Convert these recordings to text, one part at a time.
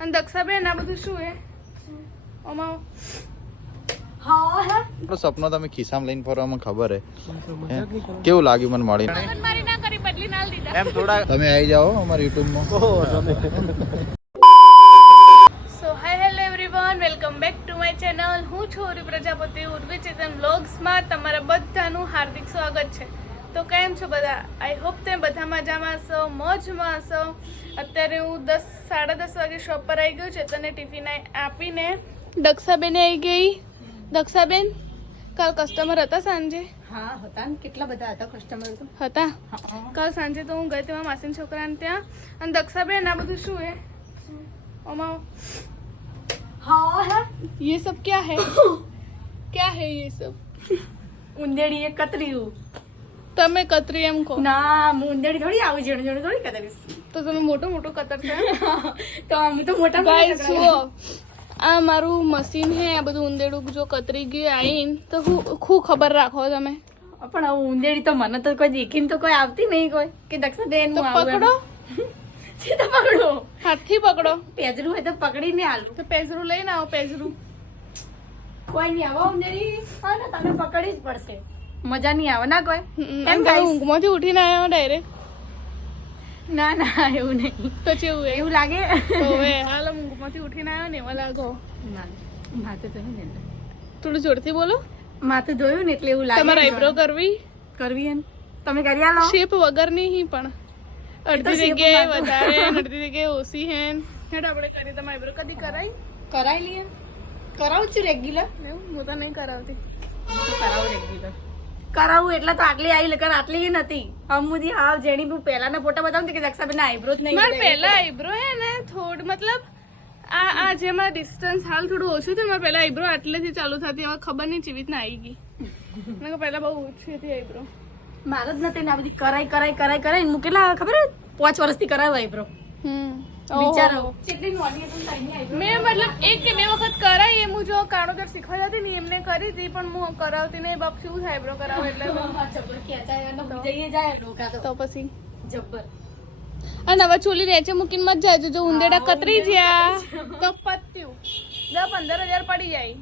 અને દક્ષાબેન આ બધું શું હે? ઓમાં હા આપણો સપનો તમે ખિસ્સામાં લઈને ફરવામાં ખબર હે? કેવું લાગ્યું મને મળીને? મગજમારી ના કરી બદલી ના દીધા એમ થોડા તમે આવી જાઓ અમારા યુટ્યુબમાં. So hi hello everyone welcome back to my channel હું છું ઉરી પ્રજાપતિ ઉર્વી ચેતન વ્લોગ્સમાં તમારા બધાનું હાર્દિક સ્વાગત છે. તો કેમ છો બધા આઈ હોપ તે બધા મજામાં હશો મોજમાં હશો અત્યારે હું દસ સાડા દસ વાગે શોપ પર આવી ગયું છે તને ટિફિન આપીને દક્ષાબેને આવી ગઈ દક્ષાબેન કાલ કસ્ટમર હતા સાંજે હા હતા ને કેટલા બધા હતા કસ્ટમર તો હતા હા કાલ સાંજે તો હું ગઈ તેમાં માસીના છોકરાને ત્યાં અને દક્ષાબેન આ બધું શું હે ઓમાં હા હે ये सब क्या है क्या है ये सब ઉંદેડી એ કતર્યું તમે કતરી એમ કહો. ના મુંદડી ઉંદેડી થોડી આવું જોડે જોડે થોડી કતરીશ તો તમે મોટો મોટો કતર છે? તો આમ તો મોટા ગાઈસ જુઓ આ મારું મશીન હે આ બધું ઉંદેડું જો કતરી ગયું આવીને તો હું ખૂબ ખબર રાખો તમે. પણ આવું ઉંદેડી તો મને તો કોઈ દેખીને તો કોઈ આવતી નહીં કોઈ કે દક્ષા બેન તો હું પકડો. સીધા પકડો? હાથથી પકડો. પેજરું હોય તો પકડીને આલું તો પેજરું લઈને આવો પેજરું. કોઈ નહીં આવો ઉંદેડી હા ને તમે પકડી જ પડશે. મજા નહીં આવે. ના કોઈ? એમ ગાઈસ ઊંઘમાંથી ઉઠીને આવ્યો ડાયરેક્ટ ના ના એવું નહીં. તો કેવું એવું લાગે? હવે હાલ ઊંઘમાંથી ઉઠીને આવ્યો ને એવા લાગો. ના માથે તો ને થોડું જોરથી બોલો. માથે ધોયું ને એટલે એવું લાગે તમારે આઈબ્રો કરવી? કરવી એમ. તમે કરી આલો? શેપ વગરની નહીં પણ. અડધી જગ્યાએ વધારે અડધી જગ્યાએ ઓછી હે હેડ આપણે કરી તમે આઈબ્રો કદી કરાઈ કરાવી લઈએ કરાવું છું રેગ્યુલર હું તો નહીં કરાવતી. કરાવું રેગ્યુલર કરાવું એટલે તો આટલી આવી લગન આટલી એ નથી. અમુદી આ જેની હું પહેલાના ફોટા બતાવું કે દક્ષાબેન આઈબ્રો જ નહીં મારે પહેલા આઈબ્રો હે ને થોડ મતલબ આ આ જેમાં ડિસ્ટન્સ હાલ થોડું ઓછું છે મારે પહેલા આઈબ્રો આટલેથી ચાલુ થતી હવે ખબર નહીં ચીવી રીતના આવી ગઈ. કે પહેલા બહુ ઓછી હતી આઈબ્રો મારે જ નથી ને આ બધી કરાઈ કરાઈ કરાઈ કરાઈ હું કેટલા ખબર પાંચ વર્ષથી કરાવું આઈબ્રો હમ. વિચારો. હતી ને મેં મતલબ એક કે બે વખત કરાઈ એમ હું જો કાણોદર શીખવા જતી ને એમને કરી હતી પણ હું કરાવતી નહીં. બાપ શું થાય બ્રો કરાવો એટલે તો. પછી? જબ્બર. અને હવે ચૂલી રેચે મૂકીને મત જાય જો ઉંદેડા કતરી ગયા તો પત્યું. દસ પંદર હજાર પડી જાય.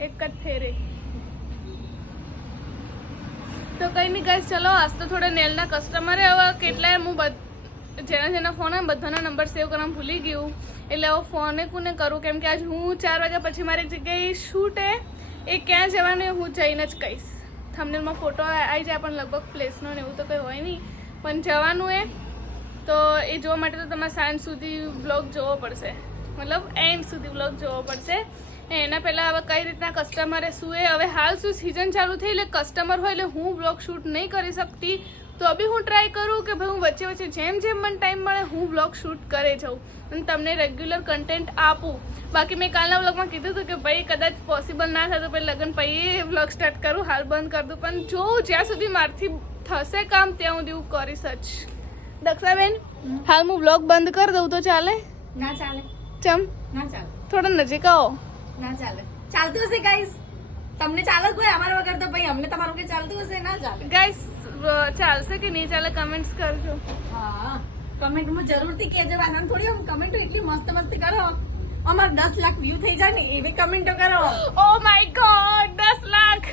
એક જ ફેરે. તો કઈ નહીં ગાઈસ ચલો આજ તો થોડા નેલના કસ્ટમરે હવે કેટલા હું બધ- જેના જેના ફોન આવે બધાના નંબર સેવ કરવાનું ભૂલી ગયું એટલે હવે ફોને કોને કરું? કેમ કે આજ હું ચાર વાગ્યા પછી મારી જગ્યાએ શૂટ હે. એ ક્યાં જવાનું હું જઈને જ કહીશ. થમનેલમાં ફોટો આવી જાય પણ લગભગ પ્લેસનો ને એવું તો કંઈ હોય નહીં. પણ જવાનું એ તો એ જોવા માટે તો તમારે સાંજ સુધી બ્લોગ જોવો પડશે. મતલબ એન્ડ સુધી બ્લોગ જોવો પડશે. એના પહેલાં હવે કઈ રીતના કસ્ટમરે શું એ હવે હાલ શું સિઝન ચાલુ થઈ એટલે કસ્ટમર હોય એટલે હું બ્લોગ શૂટ નહીં કરી શકતી. તો બી હું ટ્રાય કરું કે ભાઈ હું વચ્ચે વચ્ચે જેમ જેમ મને ટાઈમ મળે હું બ્લોગ શૂટ કરે જાઉં અને તમને રેગ્યુલર કન્ટેન્ટ આપું. બાકી મેં કાલના વ્લોગમાં કીધું હતું કે ભાઈ કદાચ પોસિબલ ના થાય તો પછી લગ્ન પછી વ્લોગ સ્ટાર્ટ કરું હાલ બંધ કરી દઉં. પણ જો જ્યાં સુધી મારથી થશે કામ ત્યાં સુધી હું કરીશ જ. દક્ષાબેન હાલ હું વ્લોગ બંધ કરી દઉં તો ચાલે? ના ચાલે. ચમ? ના ચાલે. થોડા નજીક આવો. ના ચાલે. ચાલતું હશે ગાઈસ તમને ચાલે કોઈ અમારા વગર તો ભાઈ અમને તમારું કઈ ચાલતું હશે? ના ચાલે. ગાઈસ ચાલશે કે નહીં? ચાલે કમેન્ટ્સ કરજો. હા. કમેન્ટમાં જરૂરથી કહેજો. આનંદ થોડી આમ કમેન્ટો એટલી મસ્ત મસ્ત કરો. અમાર દસ લાખ વ્યૂ થઈ જાય ને એવી કમેન્ટો કરો. ઓ માય ગોડ દસ લાખ.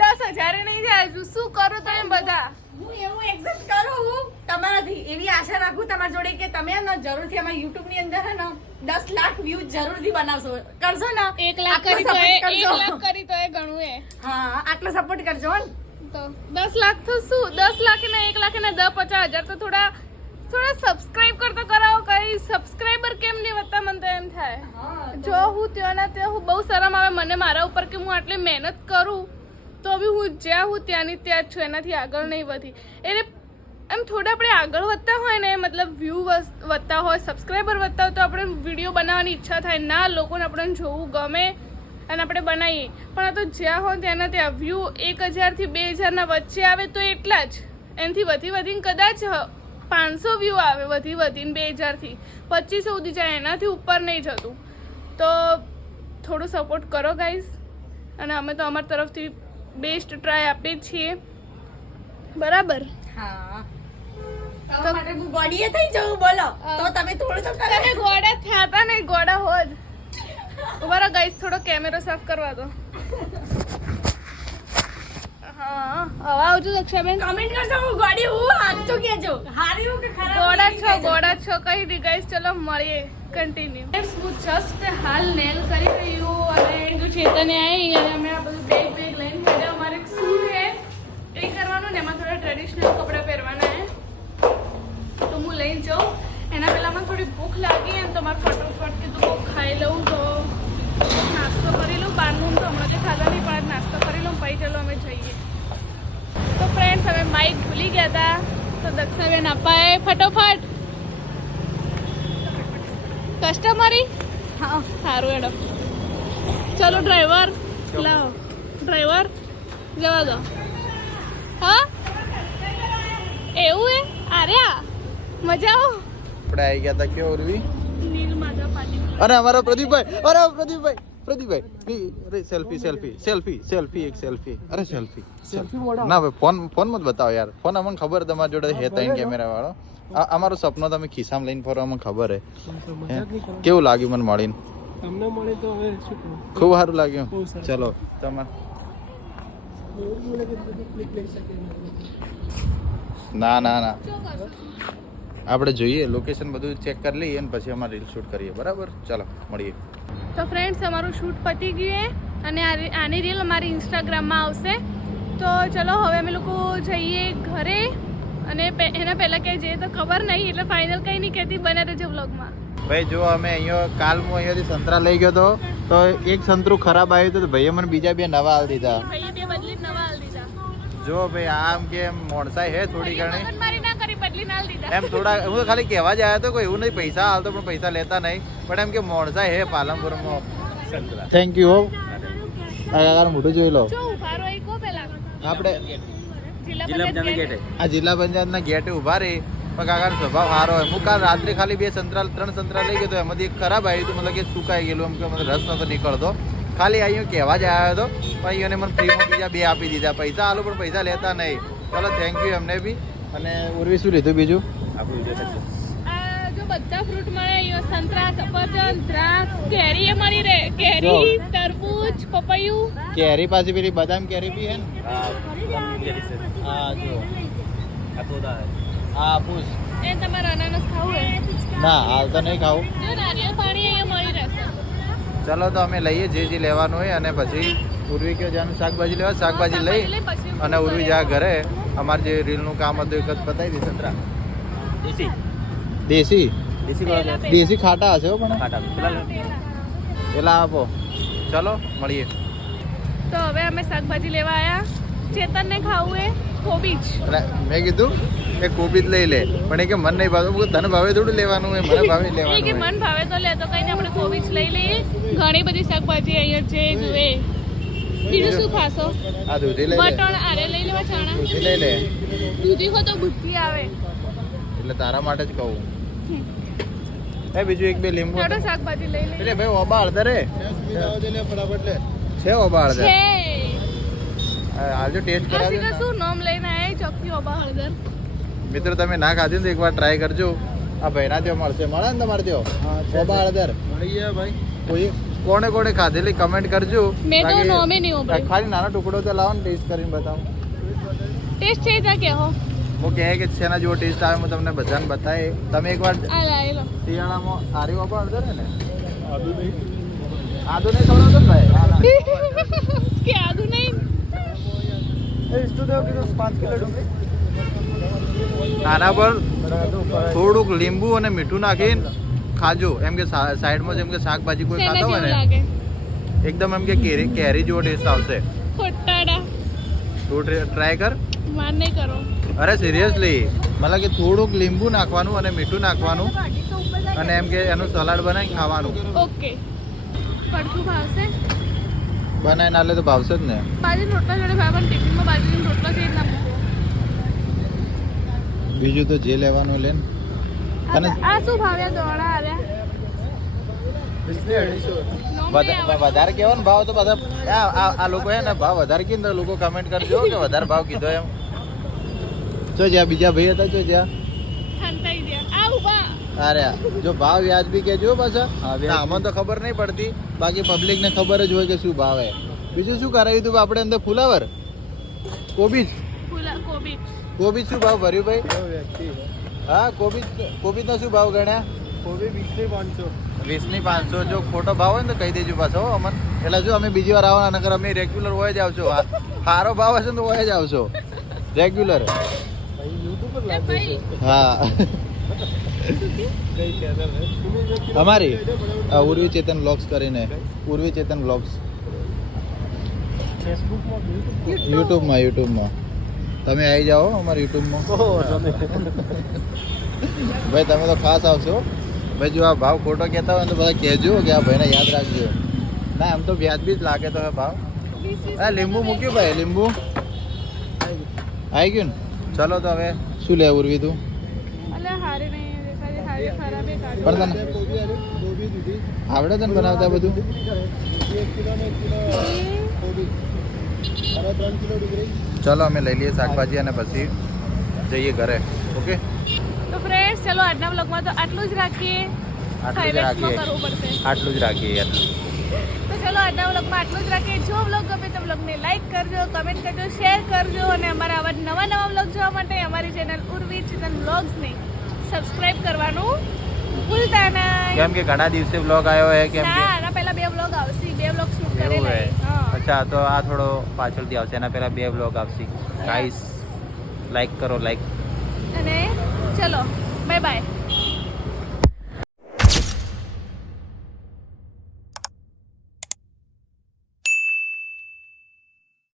દસ હજાર નહીં જાય હજુ. શું કરો તમે બધા? હું એવું એક્ઝેક્ટ કરું હું? તમારાથી એવી આશા રાખું તમારા જોડે કે તમે ને જરૂરથી અમારા યુટ્યુબની અંદર હે ને દસ લાખ વ્યૂ જરૂરથી બનાવશો. કરશો ને? એક લાખ કરી તો એ એક લાખ કરી તો એ ઘણું એ. હા આટલો સપોર્ટ કરજો ને. તો દસ લાખ તો શું? દસ લાખ ને એક લાખ ને દસ પચાસ હજાર તો થોડા થોડા સબસ્ક્રાઇબ કરતો કરાવો. કઈ સબસ્ક્રાઇબર કેમ નહીં વધતા? મને તો એમ થાય. જો હું ત્યાંના ત્યાં હું બહુ શરમ આવે મને મારા ઉપર કે હું આટલી મહેનત કરું તો બી હું જ્યાં હું ત્યાંની ત્યાં જ છું. એનાથી આગળ નહીં વધી. એટલે એમ થોડા આપણે આગળ વધતા હોય ને મતલબ વ્યૂ વધતા હોય સબસ્ક્રાઈબર વધતા હોય તો આપણે વીડિયો બનાવવાની ઈચ્છા થાય. ના લોકોને આપણને જોવું ગમે. અને આપણે બનાવીએ પણ આ તો જ્યાં હોય ત્યાંના ત્યાં વ્યૂ એક હજારથી બે હજારના વચ્ચે આવે તો એટલા જ. એનાથી વધી વધીને કદાચ પાંચસો વ્યૂ આવે વધી વધીને બે હજારથી. પચીસો સુધી જાય એનાથી ઉપર નહીં જતું. તો થોડું સપોર્ટ કરો ગાઈઝ અને અમે તો અમારી તરફથી બેસ્ટ ટ્રાય આપીએ જ છીએ. બરાબર? હા. તો ગોડીએ થઈ જવું બોલો. તો તમે થોડું તો કરો. તમે ગોડા થયા હતા ને ગોડા હોત. ઊભા ગાઈસ થોડો કેમેરો સાફ કરવા દો. હા હવે આવજો દક્ષાબેન કમેન્ટ કરજો હું ગોડી હું સાચું કેજો હારી હું કે ખરાબ ગોડા છો ગોડા છો કહી દી ગાઈસ ચલો મળીએ કન્ટિન્યુ હું જસ્ટ હાલ નેલ કરી રહી હું અને જો ચેતને આવી અને અમે આ બધું બેગ બેગ લઈને ગયા અમારે એક શૂટ હે એ કરવાનું ને એમાં થોડા ટ્રેડિશનલ કપડાં પહેરવાના હે તો હું લઈને જાઉં. એના પહેલાં મને થોડી ભૂખ લાગી એમ તો મારે ફટોફટ કીધું બહુ ખાઈ લઉં તો. લઉં ચલો અમે જઈએ તો ફ્રેન્ડ્સ અમે માઇક ભૂલી ગયા હતા તો દક્ષાબેન અપાય ફટોફટ કસ્ટમરી હા સારું એડો ચલો ડ્રાઈવર લાવો ડ્રાઈવર જવા દો હા એવું એ આર્યા મજા આવો આપણે આવી ગયા હતા કેવો અરે અમારા પ્રદીપભાઈ અરે પ્રદીપભાઈ પ્રદીપભાઈ અરે સેલ્ફી સેલ્ફી સેલ્ફી સેલ્ફી એક સેલ્ફી અરે સેલ્ફી ના ભાઈ ફોન ફોન મત બતાવો યાર. ફોન અમને ખબર તમારી જોડે હે ત્રણ કેમેરા વાળો અમારો સપનો તમે ખિસ્સામાં લઈને ફરો અમને ખબર હે? કેવું લાગ્યું મને મળીને? તમને મળે તો હવે શું ખૂબ સારું લાગ્યું. ચલો તમારે. ના ના ના. આપણે જોઈએ લોકેશન બધું ચેક કરી લઈએ અને પછી અમારે રીલ શૂટ કરીએ. બરાબર? ચલો મળીએ. તો ફ્રેન્ડ્સ અમારું શૂટ પતી ગયું અને આની રીલ અમારી ઇન્સ્ટાગ્રામમાં આવશે. તો ચલો હવે અમે લોકો જઈએ ઘરે અને એના પહેલાં ક્યાંય જઈએ તો ખબર નહીં એટલે ફાઇનલ કંઈ નહીં કહેતી બને રહેજો વ્લોગમાં ભાઈ જો અમે અહીંયા કાલ હું અહીંયાથી સંતરા લઈ ગયો હતો તો એક સંતરું ખરાબ આવ્યું હતું તો ભાઈએ મને બીજા બે નવા આલ દીધા. જો ભાઈ આમ કેમ મોણસાઈ હે થોડી ઘણી? એમ થોડા હું તો ખાલી કહેવા જ આવ્યો હતો કોઈ એવું નહીં પૈસા હાલતો પણ પૈસા લેતા નહીં. પણ એમ કે મોણસા હે પાલનપુરમાં. થેન્ક યુ કાકાનું મોઢું જોઈ લો. આપણે જિલ્લા પંચાયત ગેટે. આ જિલ્લા પંચાયતના ગેટે ઊભા રહી. પણ કાકાનો સ્વભાવ સારો હોય. હું કાલ રાત્રે ખાલી બે સંતરા ત્રણ સંતરા લઈ ગયો તો એમાંથી એક ખરાબ આવ્યું હતું મતલબ કે સુકાઈ ગયેલું. એમ કે મને રસ નતો નીકળતો. ખાલી અહીંયા કહેવા જ આવ્યો હતો. પણ અહીંયાને મને ફ્રીમાં બીજા બે આપી દીધા. પૈસા આલો પણ પૈસા લેતા નહીં. ચલો થેન્ક યુ એમને બી. અને ઉર્વી શું લીધું બીજું? આ જો બધા ફ્રૂટ મળે સંતરા સફરજન દ્રાક્ષ કેરી એ મળી રહે કેરી તરબૂચ પપૈયું. કેરી પાછી પેલી બદામ કેરી બી હે ને? હા જો. પૂછ. એ તમારે અનાનસ ખાવું હોય? ના હાલ તો નહીં ખાવું. જો નારિયેળ પાણી અહીંયા મળી રહેશે. ચલો તો અમે લઈએ જે જે લેવાનું હોય અને પછી ઉર્વી કયો જાનું શાકભાજી લેવા શાકભાજી લઈ લઈ અને ઉર્વી જા ઘરે. અમારે જે રીલનું કામ હતું એક જ બતાવી દે સંતરા. દેશી? પેલા પેલા. દેશી ખાટા હશે પણ. ખાટા. પેલા આપો. ચલો મળીએ. તો હવે અમે શાકભાજી લેવા આવ્યા ચેતનને ખાવું એ કોબીજ મેં કીધું કે કોબીજ લઈ લે. પણ એ કે મન નહીં ભાવે. તને ભાવે થોડું લેવાનું એ મને ભાવે એ કે લેવાનું મન ભાવે તો લે તો કઈ નહીં આપણે કોબીજ લઈ લઈએ. ઘણી બધી શાકભાજી અહીંયા છે જુએ. બીજું શું ખાશો? આ દૂધી લઈ લે. બટણ આરે લઈ લેવા ચણા દૂધી લઈ લે. દૂધી હો તો બુદ્ધિ આવે. એટલે તારા માટે જ કહું. એ બીજું એક બે લીંબુ શાકભાજી લઈ લઈએ. એટલે ભાઈ ઓબા હળદર રે. ફટાફટ લે છે ઓબા હળદર છે. હાલજો ટેસ્ટ કરાવજો. સીધા શું નામ લઈને આયા ચોખ્ખી ઓબા હળદર મિત્રો તમે ના ખાધી ને તો એકવાર ટ્રાય કરજો. આ ભાઈના ત્યાં મળશે. મળે ને તમારે ત્યાં? ઓબા હળદર ભાઈ. કોઈ કોણે કોણે ખાધેલી કમેન્ટ કરજો. મેં તો નોમે નહીં ખાલી નાનો ટુકડો તો લાવો ને ટેસ્ટ કરીને બતાવો. ટેસ્ટ થઈ જા કે હો હું કહે કે શેના જેવો ટેસ્ટ આવે હું તમને બધાને બતાય તમે એકવાર આ લાય લો. શિયાળામાં આરી વાપર હળદર ને આદુ નહીં. આદુ નહીં થોડો હા, ભાઈ. કે આદુ નહીં? આના પર થોડુંક લીંબુ અને મીઠું નાખીને ખાજો. એમ કે સા- સાઈડમાં જેમ કે શાકભાજી કોઈ ખાતા હોય ને એકદમ એમ કે કેરી કેરી જેવો ટેસ્ટ આવશે. ખોટાડા. તું ટ્રાય કર. માર નહીં કરો. અરે સિરિયસલી મતલબ કે થોડુંક લીંબુ નાખવાનું અને મીઠું નાખવાનું અને એમ કે એનું સલાડ બનાવી ખાવાનું. ઓકે. પડખું ભાવશે? બનાવીને આલે તો ભાવશે જ ને. બાજરી રોટલા જોડે ભાવે પણ ટિફિનમાં બાજરી રોટલા છે જ ના મૂકો બીજું તો જે લેવાનું લે અને આ શું ભાવ્યા દોડા આવ્યા વધારે કેવો ને ભાવ તો બધા આ લોકો હે ને ભાવ વધારે કીધો લોકો કમેન્ટ કરજો કે વધારે ભાવ કીધો એમ. જો જ્યાં બીજા ભાઈ હતા જો જ્યાં. અરે જો ભાવ વ્યાજબી કેજો પાછા. ના, આમાં તો ખબર નહીં પડતી. બાકી પબ્લિક ને ખબર જ હોય કે શું ભાવ હે બીજું શું કરાવ્યું હતું આપણે અંદર? ફુલાવર? કોબીજ? કોબી કોબીજ. શું ભાવ ભર્યું ભાઈ? વ્યક્તિ હા કોબીજ કોબીજ નો શું ભાવ ગણ્યા? કોબી વીસની પાંચસો. વીસની પાંચસો. જો ખોટો ભાવ હોય ને તો કહી દેજો પાછો હો અમન. એટલે જો અમે બીજી વાર આવવાના નગર અમે રેગ્યુલર હોય જ આવશો. સારો ભાવ હશે ને તો હોય જ આવશો. રેગ્યુલર હા. હે અમારી? આ ઉર્વી ચેતન બ્લોગ્સ કરીને. ઉર્વી ચેતન બ્લોગ્સ ફેસબુકમાં યુટ્યુબ યુટ્યુબમાં યુટ્યુબમાં. તમે આવી જાઓ અમારા યુટ્યુબમાં. ભાઈ તમે તો ખાસ આવશો. ભાઈ જો આ ભાવ ખોટો કહેતા હોય ને તો બધા કહેજો કે આ ભાઈને યાદ રાખજો. ના એમ તો વ્યાજબી જ લાગે તો ભાવ. વીસ લીંબુ મૂક્યું ભાઈ લીંબુ. આવી ગયું ને? ચલો તો હવે શું લે ઉર્વી તું? અલે હારી નહીં દેખાય હારી ખરાબ એ કાઢો પણ તને આવડે તને બનાવતા બધું? ચલો અમે લઈ લઈએ શાકભાજી અને પછી જઈએ ઘરે. ઓકે? તો ફ્રેન્ડ્સ ચલો આજના બ્લોગમાં તો આટલું જ રાખીએ. આટલું જ રાખીએ. આટલું જ રાખીએ આટલું તો ચલો આજના વ્લોગમાં આટલું જ રાખીએ. જો વ્લોગ ગમે તો વ્લોગને લાઈક કરજો કમેન્ટ કરજો શેર કરજો અને અમારા આવા નવા નવા વ્લોગ જોવા માટે અમારી ચેનલ ઉર્વી ચેનલ વ્લોગ્સને સબસ્ક્રાઇબ કરવાનું ભૂલતા ના કેમ કે ઘણા દિવસે વ્લોગ આવ્યો હે કેમ ના કે આના પહેલા બે વ્લોગ આવશે બે વ્લોગ શૂટ કરેલા હે. અચ્છા તો આ થોડો પાછળથી આવશે એના પહેલા બે વ્લોગ આવશે. ગાઈસ લાઈક કરો લાઈક અને ચલો બાય બાય